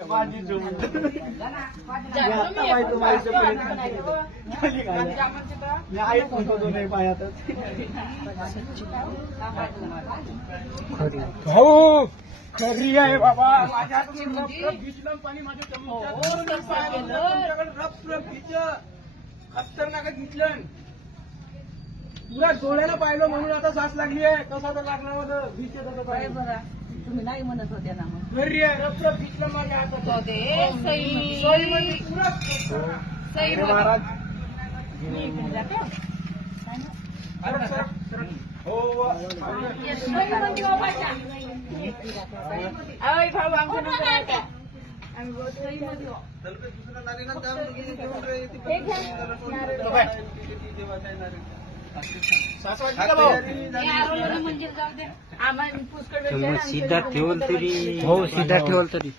माझी जो मी आईच म्हणतो दोन्ही पायातच हो खरी आहे बाबा. माझ्या भिजलं पाणी माझ्या खतरनाक घेतलं पुरा डोळ्याला पाहिलं म्हणून आता सास लागली आहे. कसा तर लागणार होतं भीचे तसं पाहिजे बरं. तुम्ही नाही म्हणत होत्या ना मग घरी आहे रप भिजलं माझ्या हातात महाराज हो सीधा ठेवल तरी हो सीधा ठेवल तरी